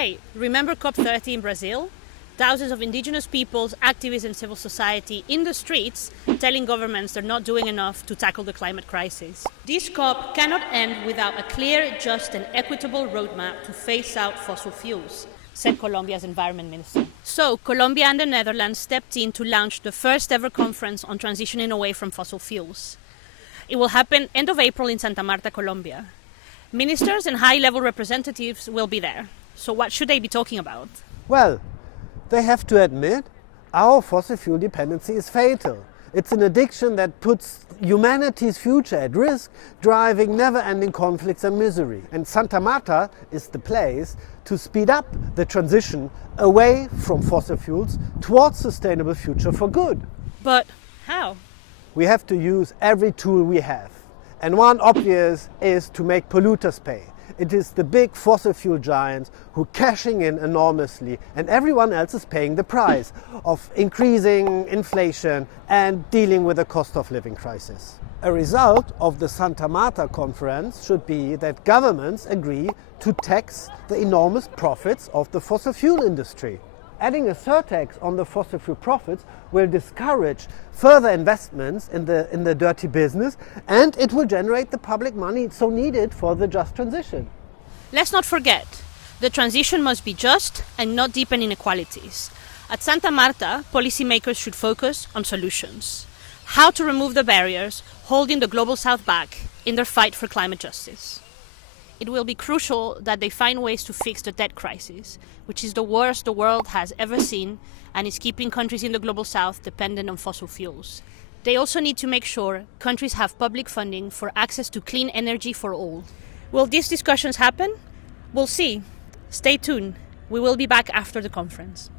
Hey, remember COP30 in Brazil? Thousands of indigenous peoples, activists and civil society in the streets telling governments they're not doing enough to tackle the climate crisis. This COP cannot end without a clear, just and equitable roadmap to phase out fossil fuels, said Colombia's environment minister. So, Colombia and the Netherlands stepped in to launch the first ever conference on transitioning away from fossil fuels. It will happen end of April in Santa Marta, Colombia. Ministers and high-level representatives will be there. So what should they be talking about? Well, they have to admit our fossil fuel dependency is fatal. It's an addiction that puts humanity's future at risk, driving never-ending conflicts and misery. And Santa Marta is the place to speed up the transition away from fossil fuels towards sustainable future for good. But how? We have to use every tool we have. And one obvious is to make polluters pay. It is the big fossil fuel giants who are cashing in enormously, and everyone else is paying the price of increasing inflation and dealing with the cost of living crisis. A result of the Santa Marta Conference should be that governments agree to tax the enormous profits of the fossil fuel industry. Adding a surtax on the fossil fuel profits will discourage further investments in the dirty business, and it will generate the public money so needed for the just transition. Let's not forget, the transition must be just and not deepen inequalities. At Santa Marta, policymakers should focus on solutions. How to remove the barriers holding the Global South back in their fight for climate justice. It will be crucial that they find ways to fix the debt crisis, which is the worst the world has ever seen and is keeping countries in the Global South dependent on fossil fuels. They also need to make sure countries have public funding for access to clean energy for all. Will these discussions happen? We'll see. Stay tuned. We will be back after the conference.